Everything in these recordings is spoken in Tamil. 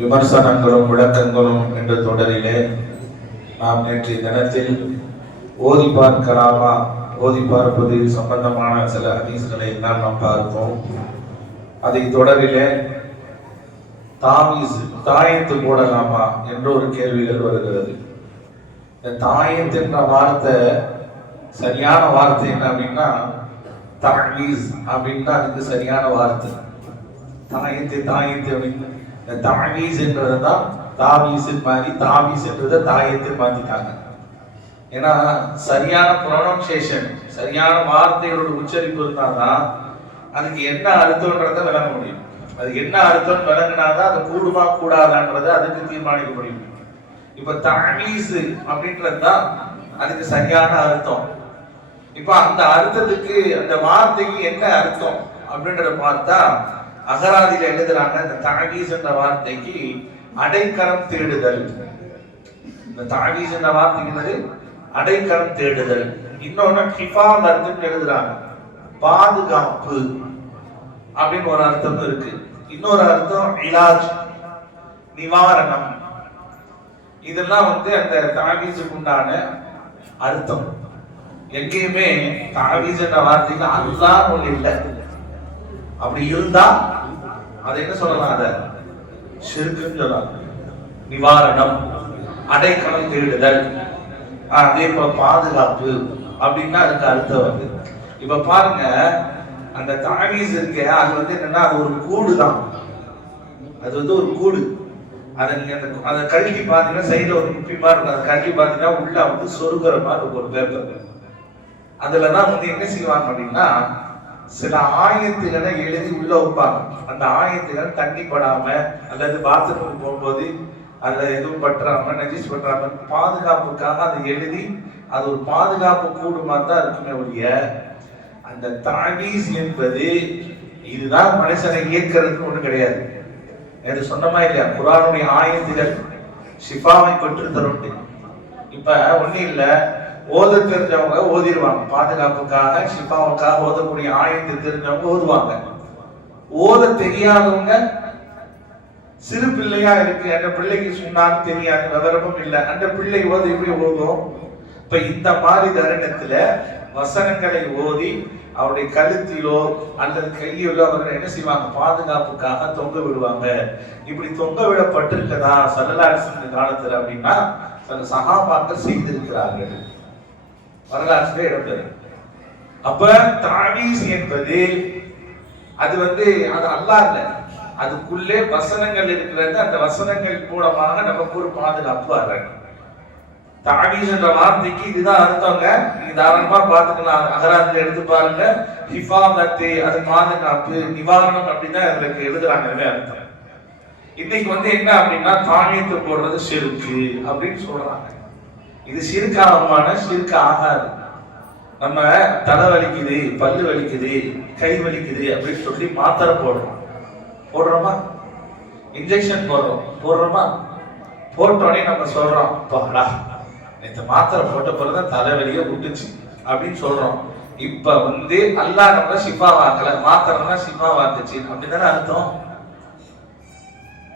விமர்சனங்களும் விளக்கங்களும் என்ற தொடரிலே நாம் நேற்றைய தினத்தில் ஓதி பார்க்கலாமா, ஓதி பார்ப்பது சம்பந்தமான சில ஹதீஸ்களை தான் நாம் பார்த்தோம். அதை தொடரிலே தாவீஸ், தாயத்து போடலாமா என்ற ஒரு கேள்விகள் வருகிறது. இந்த தாயத்து என்ற வார்த்தை சரியான வார்த்தை என்ன அப்படின்னா தாவீஸ் அப்படின்னா அதுக்கு சரியான வார்த்தை. தாயத்து தாயத்து அப்படின்னு தாவீஸ் என்றதான் தாவீஸ் மாதிரி, தாவீஸ் என்றதை தாயத்து மாத்திட்டாங்க. ஏன்னா சரியான ப்ரொனன்சியேஷன், சரியான வார்த்தைகளோட உச்சரிப்பு இருந்தாதான் அதுக்கு என்ன அர்த்தம்ன்றதை விளங்க முடியும். அதுக்கு என்ன அர்த்தம் விளங்கினாதான் அது கூடுமா கூடாதான்றதை அதுக்கு தீர்மானிக்க முடியும். இப்ப தாவீஸ் அப்படின்றதுதான் அதுக்கு சரியான அர்த்தம். இப்ப அந்த அர்த்தத்துக்கு, அந்த வார்த்தைக்கு என்ன அர்த்தம் அப்படின்றத பார்த்தா அகராதியில எழுதுறாங்க, இந்த தாவீஸ் என்ற வார்த்தைக்கு அடைக்கலம் தேடுதல். இந்த தாவீஸ் என்ற வார்த்தைக்கு அடைக்கலம் தேடுதல். இன்னொன்னு ஹிஃபாதத் எழுதுறாங்க, பாதுகாப்பு அப்படின்னு ஒரு அர்த்தம் இருக்கு. இன்னொரு அர்த்தம் இலாஜ், நிவாரணம். இதெல்லாம் அந்த தாவீஸுக்கு உண்டான அர்த்தம். எங்கேயுமே தாவீஸ் என்ற வார்த்தைக்கு அல்லாஹ் ஒண்ணு இல்லை. அப்படி இருந்தா அதை என்ன சொல்லலாம், அத ஷிர்க்குன்னு சொல்லலாம். நிவாரணம், அடைக்கலம் தேடுதல், அதே போல பாதுகாப்பு அப்படின்னா அதுக்கு அர்த்தம் இப்ப பாருங்க, அந்த தாவீஸ் இருக்க அது என்னன்னா அது ஒரு கூடு தான். அது ஒரு கூடு. அதை நீங்க அதை கல்வி பார்த்தீங்கன்னா சைடுல ஒரு குப்பி மாதிரி இருக்கும். அதை கல்வி பார்த்தீங்கன்னா உள்ள சொருகிற மாதிரி ஒரு பேப்பர். அதுலதான் என்ன செய்வாங்க அப்படின்னா சில ஆயத்துகளை எழுதி உள்ள வைப்பாங்க. அந்த ஆயத்துகள் தண்ணி படாம அல்லது பாத்ரூமுக்கு போகும்போது அதுல எதுவும் பற்றாம, நஜீஸ் பற்றாம பாதுகாப்புக்காக அதை எழுதி அது ஒரு பாதுகாப்பு கூடுமா தான் இருக்குமே ஒழிய அந்த தாவீஸ் என்பது இதுதான் மனுஷனை இயக்கிறதுக்கு ஒண்ணு கிடையாது. அது சொன்னமா இல்லையா, குர்ஆனுடைய ஆயத்துகள் ஷிஃபாவை பெற்று தரும். இப்ப ஒண்ணு இல்ல, ஓத தெரிஞ்சவங்க ஓதிடுவாங்க, பாதுகாப்புக்காக ஷிஃபாவுக்காக ஓதக்கூடிய ஆயத்து தெரிஞ்சவங்க ஓதுவாங்க. ஓத தெரியாதவங்க, சிறு பிள்ளையா இருக்கு, அந்த பிள்ளைக்கு சொன்னாலும் தெரியாது, விவரமும் இல்லை, அந்த பிள்ளை ஓதி எப்படி ஓதும்? இப்ப இந்த மாதிரி தருணத்துல வசனங்களை ஓதி அவருடைய கழுத்திலோ அல்லது கையிலோ அவர்கள் என்ன செய்வாங்க, பாதுகாப்புக்காக தொங்க விடுவாங்க. இப்படி தொங்க விடப்பட்டிருக்கதா ஸல்லல்லாஹு அலைஹி வஸல்லம் காலத்துல அப்படின்னா சில சஹாபாக்கள் செய்திருக்கிறார்கள், வரலாற்றுல இடம்பெறும். அப்ப தாவீஸ் என்பது அது அது அல்லாஹ் இல்ல, அதுக்குள்ளே வசனங்கள் இருக்கிறது. அந்த வசனங்கள் மூலமாக நமக்கு ஒரு பாதுகாப்பு வர்றாங்க. தாவீஸ் என்ற வார்த்தைக்கு இதுதான் அர்த்தங்க. நீங்க தாராளமா பார்த்துக்கலாம், அகராதியில எடுத்து பாருங்க. ஹிஃபாதத்து, அது பாதுகாப்பு, நிவாரணம் அப்படின்னு அதுக்கு எழுதுறாங்க அர்த்தம். இன்னைக்கு என்ன அப்படின்னா தானியத்தை போடுறது ஷிர்க்கு அப்படின்னு சொல்றாங்க. இது ஷிர்காமான ஷிர்க் ஆகாது. நம்ம தலை வலிக்குது, பல்லு வலிக்குது, கை வலிக்குது அப்படின்னு சொல்லி மாத்திரை போடுறோமா, இன்ஜெக்ஷன் போடுறோமா, போட்டோடனே நம்ம சொல்றோம், பாடா இந்த மாத்திரை போட்ட பிறகுதான் தலைவலியை விட்டுச்சு அப்படின்னு சொல்றோம். இப்ப அல்லாஹ் நம்ம ஷிஃபா வாக்கல, மாத்திரம்னா ஷிஃபா வாக்குச்சு அப்படிதானே அர்த்தம்.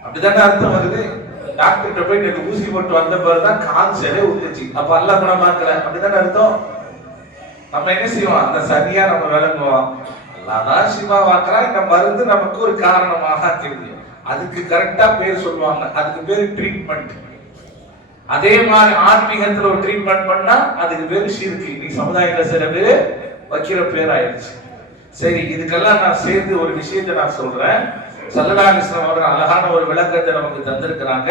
அப்படிதானே அர்த்தம் வருது. டாக்டர் போய் எனக்கு ஊசி போட்டு வந்த பிறகுதான் காய்ச்சலே விட்டுச்சு, அப்ப அல்லாஹ் குணமாக்கல அப்படிதானே அர்த்தம். நம்ம என்ன செய்வோம், அந்த சரியா நம்ம விளங்குவோம். அல்லாஹ் ஷிஃபா வாக்குறா, இந்த மருந்து நமக்கு ஒரு காரணமாக தெரியும். அதுக்கு கரெக்டா பேர் சொல்லுவாங்க, அதுக்கு பேரு ட்ரீட்மெண்ட். அதே மாதிரி ஆன்மீகத்துல ஒரு ட்ரீட்மெண்ட் பண்ணா அதுக்கு பேரு ஷிர்க். இன்னைக்கு சமுதாயத்துல சில பேர் வைக்கிற பேர் ஆயிடுச்சு. சரி, இதுக்கெல்லாம் நான் சேர்த்து ஒரு விஷயத்தை நான் சொல்றேன். ஸல்லல்லாஹு அலைஹி வஸல்லம் அவர்கள் அழகான ஒரு விளக்கத்தை நமக்கு தந்திருக்கிறாங்க.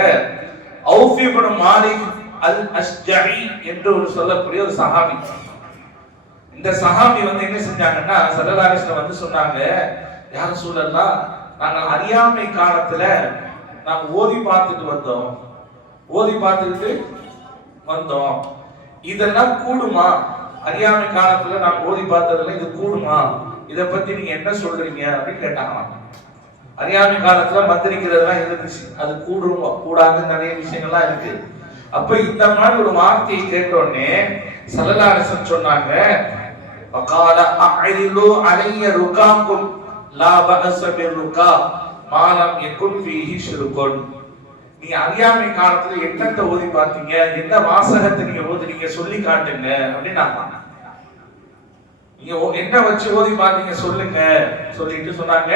ஔஃப் இப்னு மாலிக் அல் அஷ்ஜஇ என்று ஒரு சொல்லக்கூடிய ஒரு சஹாபி. இந்த சஹாபி என்ன செஞ்சாங்கன்னா ஸல்லல்லாஹு அலைஹி வஸல்லம் சொன்னாங்க, யா ரசூலல்லாஹ், நாங்கள் அறியாமை காலத்துல நாங்க ஓதி பார்த்துட்டு வந்தோம், இதெல்லாம் கூடுமா? அறியாமை காலத்துல நாங்க ஓதி பார்த்ததுல இது கூடுமா? இத பத்தி நீங்க என்ன சொல்றீங்க அப்படின்னு கேட்டாங்க. அறியாமை காலத்துல மந்திரிக்கிறதுலாம் இருந்துச்சு, அது கூடாது நிறைய விஷயங்கள்லாம் இருக்கு. அப்ப இந்த மாதிரி ஒரு வார்த்தையை கேட்டோடனே ஸல்லல்லாஹு அலைஹி வஸல்லம் சொன்னாங்க, வகால அஇலு அலைய ருகாக்கும் லா பஅஸ பிர்ருகா மாலம் யகுன் ஃபீஹி ஷிர்குன். நீங்க அறியாமை காலத்துல என்னத்தை ஓதி பார்த்தீங்க, என்ன வாசகத்தை நீங்க ஓதுனீங்க சொல்லி காட்டுங்க அப்படின்னு நீங்க என்ன வச்சு ஓதி பார்த்தீங்க சொல்லுங்க சொல்லிட்டு சொன்னாங்க.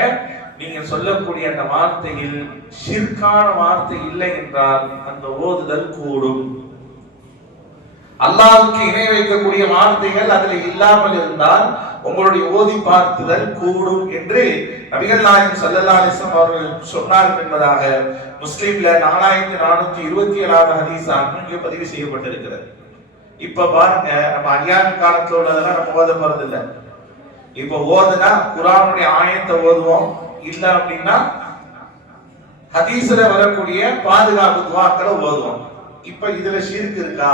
நீங்க சொல்லக்கூடிய அந்த வார்த்தையில் ஷிர்கான வார்த்தை இல்லை என்றால் அந்த ஓதுதல் கூடும். அல்லாஹ்வுக்கு இணை வைக்கக்கூடிய வார்த்தைகள் அதில் இல்லாமல் இருந்தால் உங்களுடைய ஓதி பார்த்துதல் கூடும் என்று நபிகள் நாயகம் ஸல்லல்லாஹு அலைஹி வஸல்லம் அவர்கள் சொன்னார்கள் என்பதாக முஸ்லிம்ல 4427வது ஹதீஸாக இங்கே பதிவு செய்யப்பட்டிருக்கிறது. இப்ப பாருங்க, நம்ம அறியாமை காலத்துல உள்ளதெல்லாம் நம்ம ஓத போறது இல்லை. இப்ப ஓதுனா குர்ஆனுடைய ஆயத்தை ஓதுவோம், இல்ல அப்படின்னா ஹதீஸ்ல வரக்கூடிய பாதுகாப்பு துஆக்களை ஓதுவோம். இப்ப இதுல ஷிர்க் இருக்கா?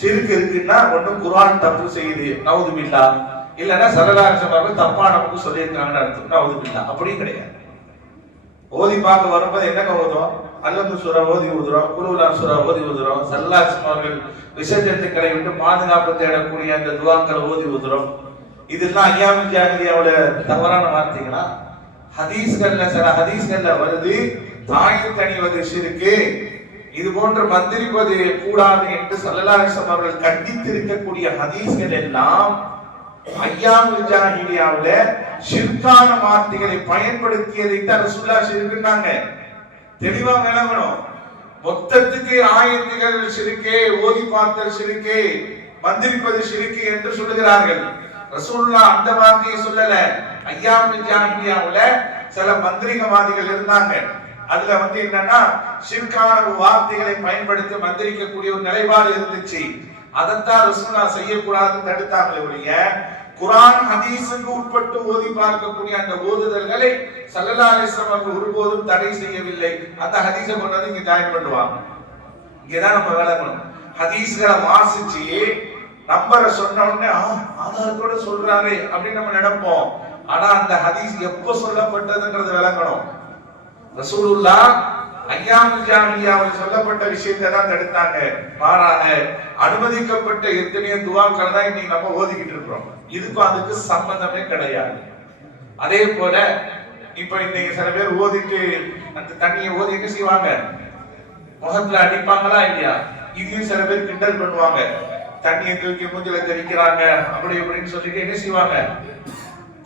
ஷிர்க் இருக்குன்னா ஒண்ணு குர்ஆன் தப்பு செய்யுது, நவுது பில்லாஹ், இல்லன்னா ஸல்லல்லாஹு அலைஹி வஸல்லம் தப்பா நமக்கு சொல்லியிருக்காங்கன்னு அர்த்தம், நவுது பில்லாஹ். அப்படி கிடையாது. ஓதி பார்க்க வரும்போது என்னங்க ஓதுவோம்? அல்லது சூரா ஓதி ஊதுறோம், குல்ஹுல்லாஹ் சூரா ஓதி ஊதுறோம், ஸல்லல்லாஹு அலைஹி வஸல்லம் அவர்கள் விசர்ஜனத்துக்களை விட்டு பாதுகாப்பு தேடக்கூடிய அந்த துஆக்களை ஓதி ஊதுறோம். இதெல்லாம் ஐயாமுல் ஜாஹிலியாவுல தவறான வார்த்தைகளா? ஹதீஸ்கள்ல சில ஹதீஸ்கள்ல வருது தாயத் அணிவது ஷிர்க்கு, இது போன்று மந்திரிப்பது கூடாது என்று ஸல்லல்லாஹு அலைஹி வஸல்லம் அவர்கள் கண்டித்து இருக்கக்கூடிய ஹதீஸ்கள் எல்லாம் ஐயாமுல் ஜாஹிலியாவுல ஷிர்கான வார்த்தைகளை பயன்படுத்தியதை தான் ரசூலுல்லாஹ் ஷிர்க்குன்னாங்க. தெளிவா விளங்கணும். மொத்தத்துக்கு ஆயத்துகள் ஷிர்க்கு, ஓதி பார்த்தல் ஷிர்க்கு, மந்திரிப்பது ஷிர்க்கு என்று சொல்லுகிறார்கள். ரசூலுல்லாஹ் அந்த வார்த்தையை சொல்லல. ஐயாமுல் ஜாஹிலியாவுல சில மந்திரிகவாதிகள் இருந்தாங்க. அதுல என்னன்னா ஷிர்கான வார்த்தைகளை பயன்படுத்தி மந்திரிக்கக்கூடிய ஒரு நிலைப்பாடு இருந்துச்சு. அதைத்தான் ரசூலுல்லாஹ் செய்யக்கூடாதுன்னு தடுத்தாங்களே ஒழிய குர்ஆன் ஹதீஸுக்கு உட்பட்டு ஓதி பார்க்கக்கூடிய அந்த ஓதுதல்களை ஸல்லல்லாஹு அலைஹி வஸல்லம் அவர்கள் ஒருபோதும் தடை செய்யவில்லை. அந்த ஹதீஸை கொண்டு வந்து இங்க ஜாயின் பண்ணுவாங்க. இங்கதான் நம்ம விளங்கணும். ஹதீஸ்களை வாசிச்சு நம்பரை சொன்ன உடனே ஆதாரத்தோட சொல்றாரு அப்படின்னு நம்ம நினைப்போம். ஆனா அந்த ஹதீஸ் எப்ப சொல்லப்பட்டதுங்கிறது விளங்கணும். ரசூலுல்லாஹ் ஐயாமுல் ஜாஹிலியாவில் சொல்லப்பட்ட விஷயத்தை தான் தடுத்தாங்க. மாறாக அனுமதிக்கப்பட்ட எத்தனையோ துஆக்கள் தான் இன்னைக்கு நம்ம ஓதிக்கிட்டு இருக்கிறோம். இதுக்கும் அதுக்கு சம்பந்தமே கிடையாது. அதே போல இப்ப இன்னைக்கு சில பேர் ஓதிட்டு அந்த தண்ணியை ஓதி என்ன செய்வாங்க, முகத்துல அடிப்பாங்களா இல்லையா? இதையும் சில பேர் கிண்டல் பண்ணுவாங்க. தண்ணியை தூக்கி மூஞ்சில தெளிக்கிறாங்க அப்படி இப்படின்னு சொல்லிட்டு என்ன செய்வாங்க,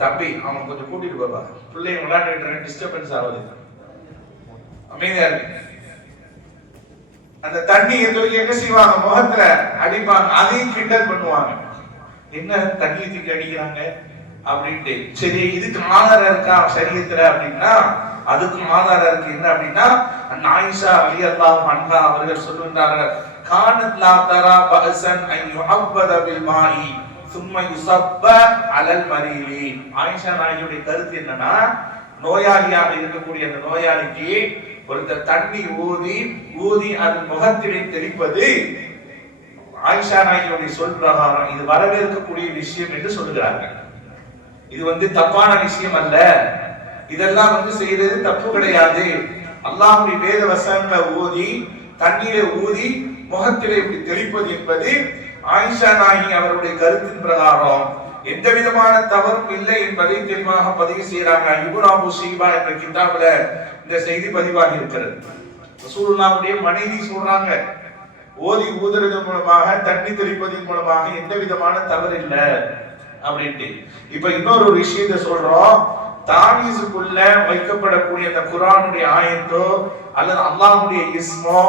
தம்பி அவன் கொஞ்சம் கூட்டிட்டு போப்பா, பிள்ளைங்க விளையாண்டுட்டு டிஸ்டர்பன்ஸ் ஆகுது, அமைதியா இருக்கு. அந்த தண்ணியை தூக்கி என்ன செய்வாங்க, முகத்துல அடிப்பாங்க. அதையும் கிண்டல் பண்ணுவாங்க. என்ன தண்ணியை தூக்கி அடிக்கிறாங்க அப்படின்ட்டு. சரி, இதுக்கு ஆதாரம் இருக்கா சரியத்துல அப்படின்னா அதுக்கும் ஆதாரம் இருக்கு. என்ன அப்படின்னா ஆயிஷா ரலியல்லாஹு அன்ஹா அவர்கள் சொல்லுகிறார்கள், கானத் லா தரா பஅஸன் அன் யுஅப்பத பில் மாஇ சும்ம யுஸப்ப அலல் மரீலி. ஆயிஷா நாயுடைய கருத்து என்னன்னா, நோயாளியாக இருக்கக்கூடிய அந்த நோயாளிக்கு ஒருத்தர் தண்ணி ஊதி அது முகத்திலே தெளிப்பது ஆயிஷா நாயுடைய சொல் பிரகாரம் இது வரவேற்கக்கூடிய விஷயம் என்று சொல்லுகிறார்கள். இது தப்பான விஷயம் அல்ல. இதெல்லாம் செய்யறது தப்பு கிடையாது. அல்லாஹ்வுடைய வேத வசனங்களை ஓதி தண்ணீரை ஊதி முகத்திலே இப்படி தெளிப்பது என்பது ஆயிஷா நாயகி அவருடைய கருத்தின் பிரகாரம் எந்த விதமான தவறும் இல்லை என்பதை தெளிவாக பதிவு செய்யறாங்க. இப்னு அபூ ஷைபா என்ற கிதாபுல இந்த செய்தி பதிவாகி இருக்கிறது. ரசூலுல்லாஹ்வுடைய மனைவி சொல்றாங்க, ஓதி ஊதுறது மூலமாக தண்ணி தெளிப்பதன் மூலமாக எந்த விதமான தவறு இல்லை அப்படின்ட்டு. இப்ப இன்னொரு விஷயத்தை சொல்றோம். தாவீஸுக்குள்ள வைக்கப்படக்கூடிய அந்த குர்ஆனுடைய ஆயத்தோ அல்லது அல்லாஹ்வுடைய இஸ்மோ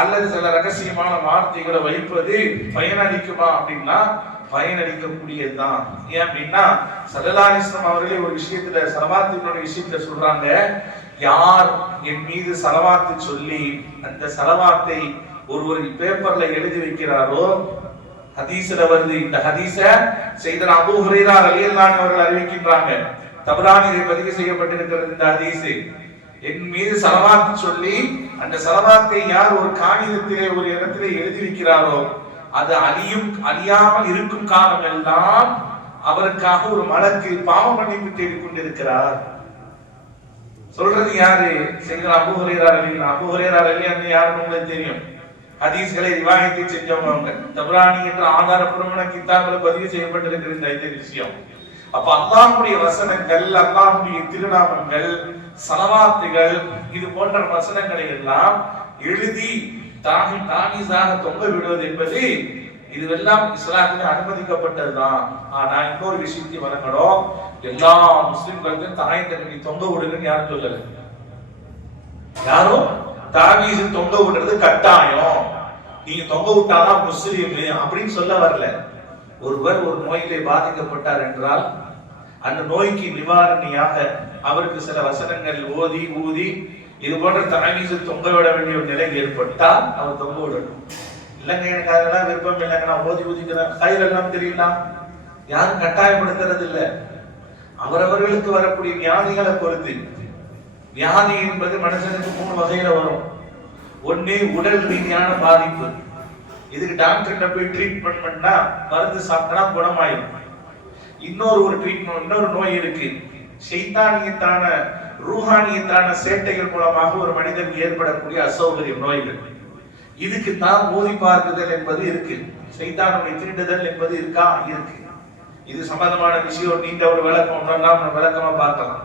அல்லது சில ரகசியமான வார்த்தைகளை வைப்பது பயனளிக்குமா அப்படின்னா பயனளிக்கக்கூடியதுதான். ஏன் அப்படின்னா ஸல்லல்லாஹு அலைஹி வஸல்லம் அவர்களே ஒரு விஷயத்துல ஸலவாத்தினுடைய விஷயத்துல சொல்றாங்க, யார் என் மீது ஸலவாத்து சொல்லி அந்த ஸலவாத்தை ஒருவர் பேப்பர்ல எழுதி வைக்கிறாரோ, ஹதீஸ்ல வருது. இந்த ஹதீஸ சையதுனா அபூ ஹுரைரா ரலியல்லாஹு அன்ஹு அவர்கள் அறிவிக்கின்றாங்க. தபரானிலே பதிவு செய்யப்பட்டிருக்கிறது இந்த ஹதீஸ். என் மீது ஸலவாத் சொல்லி அந்த ஸலவாத்தை யார் ஒரு காகிதத்திலே ஒரு இடத்திலே எழுதி வைக்கிறாரோ, அது அழியாமல் இருக்கும் காலம் எல்லாம் அவருக்காக ஒரு மலக்கு பாவ மன்னிப்பு தேடிக் கொண்டிருக்கிறார். சொல்றது யாரு? சையதுனா அபூ ஹுரைரா ரலியல்லாஹு அன்ஹு. அபூ ஹுரைரா ரலியல்லாஹு அன்ஹு யாருன்னு உங்களுக்கு தெரியும். ஹதீஸ்களை ரிவாயத்தை செஞ்சவங்க. தபரானி என்ற ஆதாரப்பூர்வமான கிதாபுல பதிவு செய்யப்பட்டிருக்கிற இந்த விஷயம். அப்ப அல்லாஹ்வுடைய வசனங்கள், அல்லாஹ்வுடைய திருநாமங்கள், ஸலவாத்துகள், இது போன்ற வசனங்களை எல்லாம் எழுதி தானிசாக தொங்க விடுவது என்பது இதுவெல்லாம் இஸ்லாத்தில் அனுமதிக்கப்பட்டதுதான். ஆனா இன்னொரு விஷயத்தை வழங்கணும், எல்லா முஸ்லிம்களுக்கும் தாயத்தை தொங்க விடுங்கன்னு யாரும் சொல்லல. யாரும் தாவீது தொங்க விடுறது கட்டாயம், நீங்க தொங்க விட்டாதான் முஸ்லீம் அப்படின்னு சொல்ல வரல. ஒருவர் ஒரு நோயிலே பாதிக்கப்பட்டார் என்றால் அந்த நோய்க்கு நிவாரணியாக அவருக்கு சில வசனங்கள் ஓதி ஊதி இது போன்ற தாவீது தொங்க விட வேண்டிய ஒரு நிலை ஏற்பட்டால் அவர் தொங்க விடணும். இல்லைங்க எனக்கு அதெல்லாம் விருப்பம் இல்லைங்க, நான் ஓதி ஊதிக்கிறேன், கயிறெல்லாம் தெரியல, யாரும் கட்டாயப்படுத்துறது இல்லை. அவரவர்களுக்கு வரக்கூடிய வியாதிகளை பொறுத்து. வியாதி என்பது மனுஷனுக்கு 3 வகையில வரும். ஒண்ணு உடல் ரீதியான பாதிப்பு, இதுக்கு டாக்டர்கிட்ட போய் ட்ரீட்மெண்ட் பண்ணா மருந்து சாப்பிட்டா குணமாயிடும். இன்னொரு நோய் இருக்கு, ஷைத்தானியத்தான ரூஹானியத்தான சேட்டைகள் மூலமாக ஒரு மனிதன் ஏற்படக்கூடிய அசௌகரிய நோய்கள். இதுக்கு தான் ஓதி பார்க்குதல் என்பது இருக்கு, ஷைத்தானுடைய தீண்டுதல் என்பது இருக்கு. இது சம்பந்தமான விஷயம் நீண்ட ஒரு விளக்கம் விளக்கமா பார்க்கலாம்.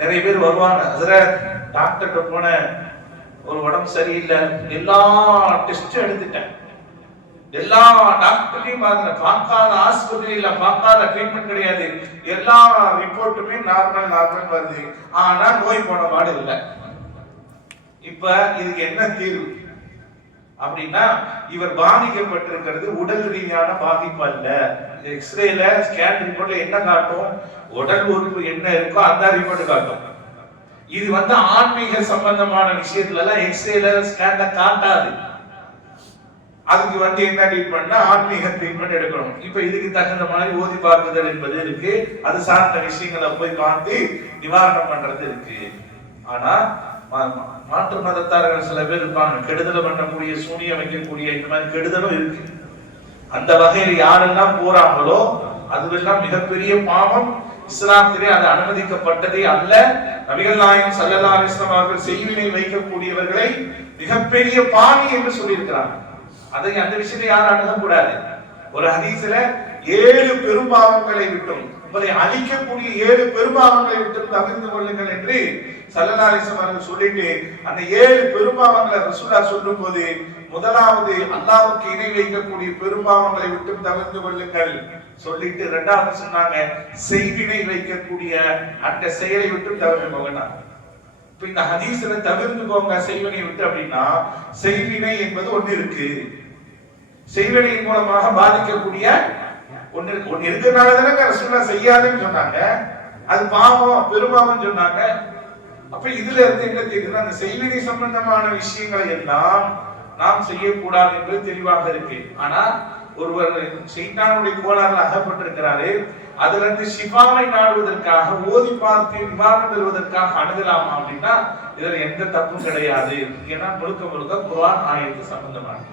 நிறைய பேர் வருவாங்க, ஹஜ்ரத் டாக்டர்கிட்ட போன ஒரு உடம்பு சரியில்லை, எல்லா டெஸ்டும் எடுத்துட்டேன், எல்லா டாக்டரையும் பார்க்காத ஆஸ்பத்திரியில பார்க்காத ட்ரீட்மெண்ட் கிடையாது, எல்லா ரிப்போர்ட்டுமே நார்மல் வருது, ஆனா நோய் போன பாடு இல்லை. இப்ப இதுக்கு என்ன தீர்வு அப்படின்னா, இவர் பாதிக்கப்பட்டிருக்கிறது உடல் ரீதியான பாதிப்பு அல்ல. எக்ஸ்ரேல ஸ்கேன் ரிப்போர்ட்ல என்ன காட்டும், உடல் உறுப்பு என்ன இருக்கோ அந்த ரிப்போர்ட் காட்டும். இது ஆன்மீக சம்பந்தமான விஷயத்துல எல்லாம் எக்ஸ்ரேல ஸ்கேன்ல காட்டாது. அதுக்கு என்ன ட்ரீட்மெண்ட்னா ஆன்மீக ட்ரீட்மெண்ட் எடுக்கணும். இப்ப இதுக்கு தகுந்த மாதிரி ஓதி பார்க்குதல் என்பது இருக்கு, அது சார்ந்த விஷயங்களை போய் பார்த்து நிவாரணம் பண்றது இருக்கு. ஆனா மாற்று மதத்தார்கள் சில பேர் இருப்பாங்க, கெடுதல் பண்ணக்கூடிய சூனியம் வைக்கக்கூடிய இந்த மாதிரி கெடுதலும் இருக்கு. அந்த வகையில் யாரெல்லாம் போறாங்களோ அதுவெல்லாம் மிகப்பெரிய பாவம். இஸ்லாத்திலே அது அனுமதிக்கப்பட்டதே அல்ல. நபிகள் நாயகம் ஸல்லல்லாஹு அலைஹி வஸல்லம் அவர்கள் செய்வினை வைக்கக்கூடியவர்களை மிகப்பெரிய பாவி என்று சொல்லியிருக்கிறார். அந்த விஷயத்தை யாரும் அணுகக்கூடாது. ஒரு ஹதீஸ்ல 7 பெரும்பாவங்களை விட்டும் உங்களை அழிக்கக்கூடிய 7 பெரும்பாவங்களை விட்டும் தவிர்த்து கொள்ளுங்கள் என்று ஸல்லல்லாஹு அலைஹி வஸல்லம் அவர்கள் சொல்லிட்டு அந்த 7 பெரும்பாவங்களை ரசூலுல்லாஹ் சொல்லும் போது முதலாவது அல்லாஹ்வுக்கு இணை வைக்கக்கூடிய பெரும்பாவங்களை விட்டும் தவிர்த்து கொள்ளுங்கள் சொல்லிட்டு, இரண்டாவது சொன்னாங்க செய்வினை வைக்கக்கூடிய அந்த செயலை விட்டும் தவிர்த்துக்கோங்க. இப்ப இந்த ஹதீஸ்ல தவிர்த்துக்கோங்க செய்வினை விட்டு அப்படின்னா, செய்வினை என்பது ஒண்ணு இருக்கு, செய்வினையின் மூலமாக பாதிக்கக்கூடிய ஒண்ணு இருக்கிறதுனாலதானே ரசூலுல்லாஹ் செய்யாதுன்னு சொன்னாங்க, அது பாவம் பெரும்பாவம் சொன்னாங்க. அப்ப இதுல இருந்து என்ன தெரியுதுன்னா, அந்த செய்வினை சம்பந்தமான விஷயங்களை எல்லாம் நாம் செய்யக்கூடாது என்பது தெளிவாக இருக்கு. ஆனா ஒருவர் ஷைத்தானுடைய கோளாறுல அகப்பட்டிருக்கிறாரு, அதுல இருந்து ஷிஃபாவை நாடுவதற்காக ஓதி பார்த்து நிவாரணம் பெறுவதற்காக அணுகலாமா அப்படின்னா இதுல எந்த தப்பும் கிடையாது. ஏன்னா முழுக்க குர்ஆன் ஆயத்து சம்பந்தமானது.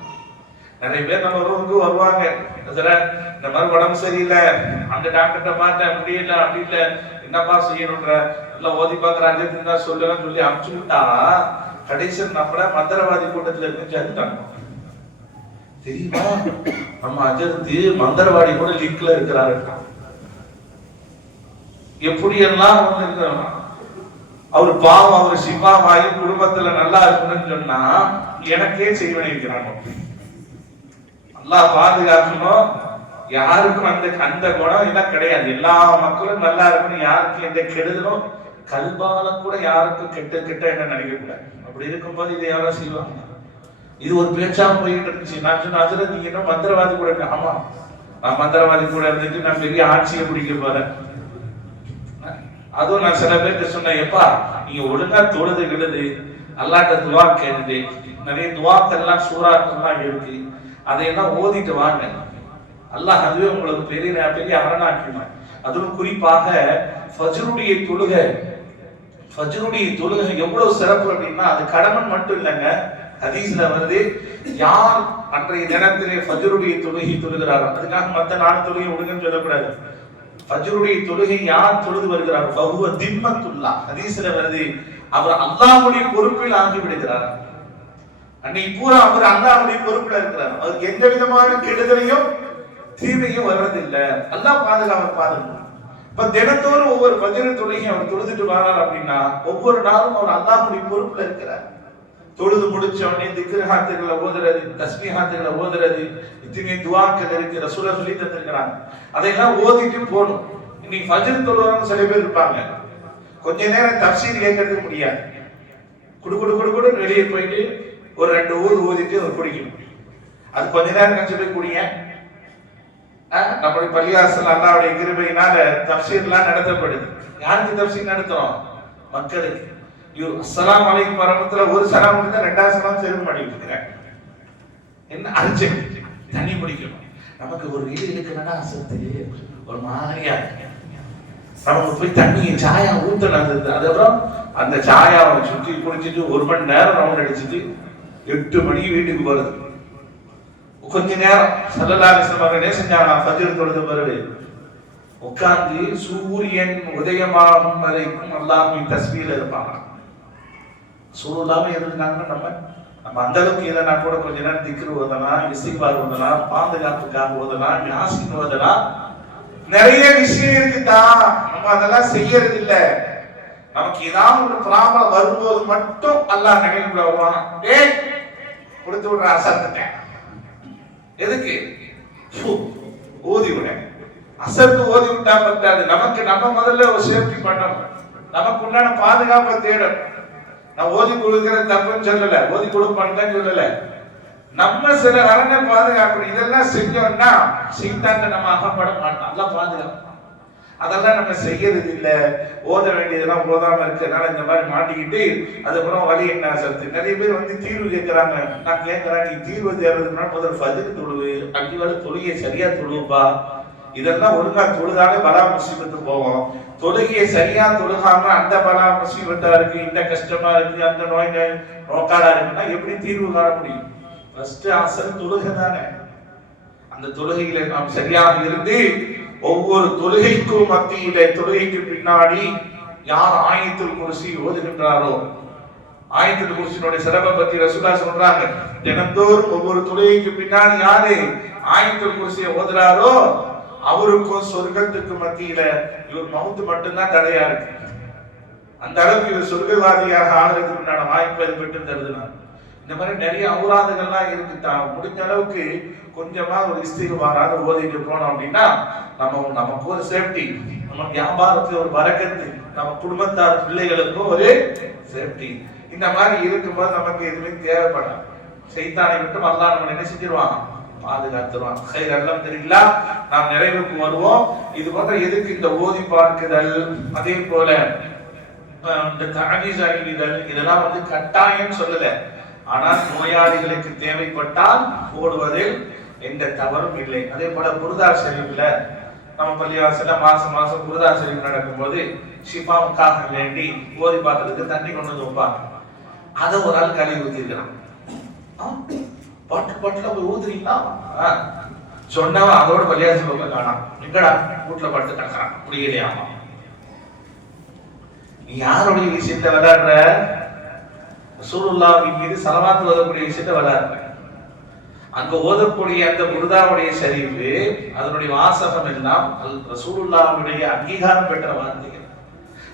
நிறைய பேர் நம்ம ரூமுக்கு வருவாங்க, இந்த மாதிரி உடம்பு சரியில்லை, அந்த டாக்டர்கிட்ட பார்த்தேன் முடியல அப்படி இல்ல, என்னப்பா செய்யணும்ன்ற எல்லாம் ஓதி பார்க்குற அஜயத்தின் தான் சொல்லணும்னு சொல்லி அனுப்பிச்சு விட்டா கடைசியில் நம்மள மந்திரவாதி கூட்டத்துல இருந்து சேர்த்துட்டாங்க. தெரியுமா, நம்ம அஜர்த்து மந்திரவாடி கூட லிங்க்ல இருக்கிறாரு. எப்படி எல்லாம் இருக்கிறோம், அவரு பாவம், அவரு சிவாவாயி குடும்பத்துல நல்லா இருக்கணும்னு சொன்னா எனக்கே செய்வனை இருக்கிறாங்க. நல்லா பாதுகாக்கணும், யாருக்கும் அந்த குணம் எல்லாம் கிடையாது, எல்லா மக்களும் நல்லா இருக்கணும், யாருக்கும் எந்த கெடுதலும் கல்பால கூட யாருக்கும் கெட்ட என்ன நினைக்க கூடாது. அப்படி இருக்கும்போது இதை யாரும் செய்வாங்க. இது ஒரு பேச்சா போயிட்டு இருந்துச்சு. நான் சொன்ன அதுல நீங்க என்ன மந்திரவாதி கூட, ஆமா நான் மந்திரவாதி கூட இருந்துட்டு நான் பெரிய ஆட்சியை பிடிக்க போறேன். அதுவும் நான் சில பேர்கிட்ட சொன்னேன், எப்பா நீங்க ஒழுங்கா தொழுது விடுது, அல்லாட்ட துவா கேளுது, நிறைய துவாக்கெல்லாம் சூறாக்கெல்லாம் இருக்கு, அதையெல்லாம் ஓதிட்டு வாங்க, அல்லாஹ் அதுவே உங்களுக்கு பெரிய அரணாக்குமா. அதுவும் குறிப்பாக ஃபஜ்ருடைய தொழுகை எவ்வளவு சிறப்பு அப்படின்னா, அது கடமன் மட்டும் இல்லைங்க, ஹதீஸ்ல வருது, யார் அன்றைய தினத்திலே ஃபஜ்ருடைய தொழுகை தொழுகிறாரோ, அதுக்காக மத்த 4 தொழுகை விடுங்கன்னு சொல்லக்கூடாது, ஃபஜ்ருடைய தொழுகை யார் தொழுது வருகிறாரோ ஃபஹுவ திம்மத்துல்லாஹ், ஹதீஸ்ல வருது, அவர் அல்லாஹ்வுடைய பொறுப்பில் ஆகி விடுகிறார். அன்னைக்கு பூரா அவர் அல்லாஹ்வுடைய பொறுப்பில் இருக்கிறார், அவருக்கு எந்த விதமான கெடுதலையும் தீமையும் வர்றதில்லை, அல்லாஹ் பாதுகாப்பு. இப்ப தினத்தோறும் ஒவ்வொரு ஃபஜ்ர் தொழுகையும் அவர் தொழுதுட்டு வரார் அப்படின்னா ஒவ்வொரு நாளும் அவர் அல்லாஹ்வுடைய பொறுப்புல இருக்கிறார். தொழுது முடிச்ச உடனே திக்ருஹாத்துகளை ஓதுறது, தஸ்பீஹாத்துகளை ஓதுறது, இத்தனை துஆக்கள் இருக்கு, ரசூலுல்லாஹ் சொல்லி தந்திருக்கிறாங்க. அதையெல்லாம் ஓதிட்டு போகணும். இன்னைக்கு ஃபஜ்ர் தொழுவாங்க சில பேர் இருப்பாங்க, கொஞ்ச நேரம் தஃப்சீர் கேட்கறதுக்கு முடியாது, குடு குடு குடு குடு வெளியே போயிட்டு ஒரு 2 ஊர் ஓதிட்டு ஒரு குடிக்கணும். அது கொஞ்ச நேரம் கழிச்சு போய் குடிங்க. நம்முடைய பள்ளிவாசல் அல்லாஹ்வுடைய கிருபையினால தஃப்சீர்லாம் நடத்தப்படுது. யாருக்கு தஃப்சீர் நடத்துறோம்? மக்களுக்கு. அஸ்ஸலாமு அலைக்கும் வரஹ்மத்துல்லாஹ் ஒரு சலாம் முடிஞ்சா 2வது சலாம் சேர்ந்து பண்ணிட்டு இருக்கிறேன். என்ன அர்ஜென்ட் தண்ணி குடிக்கணும். நமக்கு ஒரு இது இருக்குன்னா அசத்து ஒரு மாதிரியா நமக்கு போய் தண்ணி சாயா ஊத்தணும். அதுக்கப்புறம் அந்த சாயாவை சுற்றி குடிச்சிட்டு 1 மணி நேரம் ரவுண்ட் அடிச்சுட்டு 8 மணிக்கு வீட்டுக்கு போறது. கொஞ்ச நேரம் ஸல்லல்லாஹு அலைஹி வஸல்லம் என்ன செஞ்சாங்க? ஃபஜ்ர் தொழுத பிறகு உட்கார்ந்து சூரியன் உதயமாகும் வரைக்கும் அல்லாஹ்வின் தஸ்பீஹ்ல இருப்பாங்க. சூழலாம இருந்தாங்கன்னா நம்ம அந்த அளவுக்கு இல்லைன்னா கூட கொஞ்ச நேரம் திக்ர் ஓதலாம், இஸ்திக்பார் ஓதலாம், பாதுகாப்புக்காக ஓதலாம், யாசின் ஓதலாம். நிறைய விஷயம் இருக்குதான், நம்ம அதெல்லாம் செய்யறது இல்ல. நமக்கு ஏதாவது ஒரு ப்ராப்ளம் வரும்போது மட்டும் அல்லாஹ் நினைவுல வருவான். டேய் கொடுத்து விடுற அசத்துட்டேன். எதுக்கு? ஓதி விட. அசத்து ஓதி விட்டா பத்தாது, நமக்கு நம்ம முதல்ல ஒரு சேஃப்டி பண்ணணும், நமக்கு உண்டான பாதுகாப்பை தேடணும். நான் ஓதி கொடுக்கிற தப்புன்னு சொல்லல, ஓதி கொடுப்பான்னு சொல்லல, நம்ம சில அரண்ய பாதுகாக்கணும். இதெல்லாம் செஞ்சோம்னா சைத்தான்கிட்ட நம்ம அகப்பட மாட்டோம், நல்லா பாதுகாப்போம். அதெல்லாம் நம்ம செய்யறது இல்ல. ஓத வேண்டியதெல்லாம் ஓதாம இருக்கிறதுனால இந்த மாதிரி மாட்டிக்கிட்டு அதுக்கப்புறம் வழி என்ன சத்து. நிறைய பேர் வந்து தீர்வு கேட்கிறாங்க. நான் கேட்கிறேன், நீ தீர்வு தேர்றதுனா முதல்ல ஃபஜ்ர் தொழுவு, 5 வேளை தொழுகையை சரியா தொழுவுப்பா. இதெல்லாம் ஒழுங்கா தொழுதாலே பலா முசீபத்து போவோம். தொழுகையை சரியா தொழுகாம அந்த பலா முசீபத்தா இருக்கு, இந்த கஷ்டமா இருக்கு, அந்த நோய் நோக்காடா இருக்குன்னா எப்படி தீர்வு காண முடியும்? ஃபர்ஸ்ட் அசல் தொழுகை தானே. அந்த தொழுகையில நாம் சரியாக இருந்து ஒவ்வொரு தொழுகைக்கும் மத்தியிலே தொழுகைக்கு பின்னாடி யார் ஆயத்துல் குர்சி ஓதுகின்றாரோ, ஆயத்துல் குர்சியினுடைய சிறப்பை பத்தி ரசூலுல்லாஹ் சொல்றாங்க. தினந்தோறும் ஒவ்வொரு தொழுகைக்கு பின்னாடி யாரு ஆயத்துல் குர்சியை ஓதுறாரோ அவருக்கும் சொர்க்கத்துக்கு மத்தியில இவர் மவுத்து மட்டும்தான் தடையா இருக்கு. அந்த அளவுக்கு இவர் சொர்க்கவாதியாக ஆகிறதுக்கு உண்டான வாய்ப்பை பெற்று தருதுனா. இந்த மாதிரி நிறைய அவுராதுகள்லாம் இருக்குதான். முடிஞ்ச அளவுக்கு கொஞ்சமா ஒரு இஸ்திக்பாராக ஓதிட்டு போனோம் அப்படின்னா நமக்கு ஒரு சேஃப்டி, நம்ம வியாபாரத்துக்கு ஒரு பரக்கத்து, நம்ம குடும்பத்தார் பிள்ளைகளுக்கும் ஒரு சேஃப்டி. இந்த மாதிரி இருக்கும்போது நமக்கு எதுவுமே தேவைப்படாது. சைத்தானை விட்டு அல்லாஹ் நம்ம என்ன செஞ்சிருவான்? பாதுகாத்துருவான். ஹைர் அல்ஹம்துலில்லாஹ். நாம் நிறைவுக்கு வருவோம். இது போன்ற எதுக்கு இந்த ஓதி பார்க்குதல், அதே போல இந்த தஅவீஸ் அணிதல், இதெல்லாம் வந்து கட்டாயம் சொல்லல. ஆனால் நோயாளிகளுக்கு தேவைப்பட்டால் போடுவதில் எந்த தவறும் இல்லை. அதே போல புர்தா ஷரீஃப்ல நம்ம பள்ளிவாசல்ல மாசம் புர்தா ஷரீஃப் நடக்கும்போது ஷிஃபாவுக்காக வேண்டி ஓதி பார்க்கறதுக்கு தண்ணி கொண்டு வந்து வைப்பாங்க. அதை ஒரு ஆள் கழுவி ஊத்திருக்கிறான். பாட்டுல போய் ஊத்துறீங்களா சொன்னவன் அதோட பள்ளிவாசல் பக்கம் காணாம். எங்கடா? வீட்டுல படுத்து கிடக்குறான், முடியலையாமா. நீ யாருடைய விஷயத்தை விளையாடுற? ரசூலுல்லாஹ்வின் மீது ஸலவாத் ஓதக்கூடிய விஷயத்தை விளையாடுற. அங்க ஓதக்கூடிய அந்த புர்தாவுடைய ஷரீஃபு, அதனுடைய வாசகம் எல்லாம் ரசூலுல்லாஹ்வுடைய அங்கீகாரம் பெற்ற வார்த்தைகள்.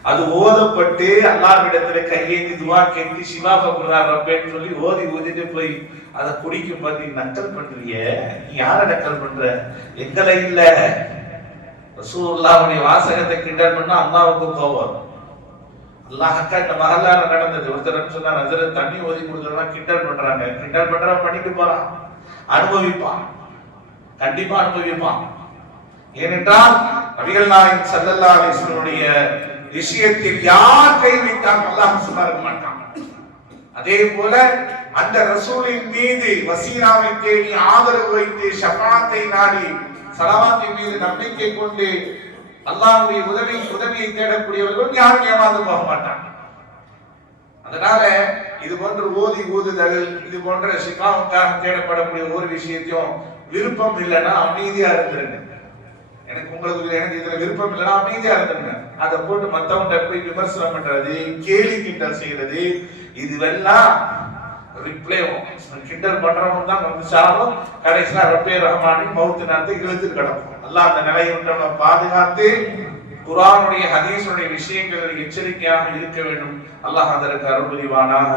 அது ஓதப்பட்டு அல்லாஹ்விடத்துல கையேந்தி துஆ கேட்டு ஷிஃபா குர்ஆன் ரப்பேன்னு சொல்லி ஓதிட்டு போய் அதை குடிக்கும் போது நக்கல் பண்றிய. நீ யாரை நக்கல் பண்ற? எங்களை இல்ல, ரசூலுல்லாஹ்வுடைய வாசகத்தை கிண்டல் பண்ணா அல்லாஹ்வுக்கு கோபம். அல்லாஹ் இந்த மஹல்லால நடந்தது. ஒருத்தர் சொன்னா ஹஜ்ரத் தண்ணி ஓதி கொடுக்கறதெல்லாம் கிண்டல் பண்றாங்க. கிண்டல் பண்றவன் பண்ணிட்டு போறான், அனுபவிப்பான், கண்டிப்பா அனுபவிப்பான். ஏனென்றால் நபிகள் நாயகம் ஸல்லல்லாஹு அலைஹி வஸல்லுடைய விஷயத்தில் யார் கை வைத்தால் அல்லாஹ் சும்மா இருக்க மாட்டான். அதே போல அந்த ரசூலின் மீது வசீலாவை தேடி ஆதரவு வைத்து ஷஃபாத்தை நாடி ஸலவாத்தின் மீது நம்பிக்கை கொண்டு அல்லாஹ்வுடைய உதவியை தேடக்கூடியவர்கள் யாரும் ஏமாந்து போக மாட்டாங்க. அதனால இது போன்ற ஓதி ஊதுதல், இது போன்ற ஷிஃபாவுக்காக தேடப்படக்கூடிய ஒரு விஷயத்தையும் விருப்பம் இல்லைன்னா அமைதியா இருந்துருங்க. எனக்கு இதுல விருப்பம் இல்லைன்னா அமைதியா இருந்துருங்க. அதை போட்டு மத்தவங்க போய் விமர்சனம் பண்றது, கேலி கிண்டல் செய்யறது, இதுவெல்லாம் ரிப்ளை கிண்டல் பண்றவங்க தான் வந்து சாரும். கடைசியா ரப்பே ரஹ்மானின் மௌத்து நேரத்தை இழுத்து கிடக்கும். அல்லாஹ் அந்த நிலையை விட்டு பாதுகாத்து குர்ஆனுடைய ஹதீஸுடைய விஷயங்களில் எச்சரிக்கையாக இருக்க வேண்டும். அல்லாஹ் அதற்கு அருள் புரிவானாக.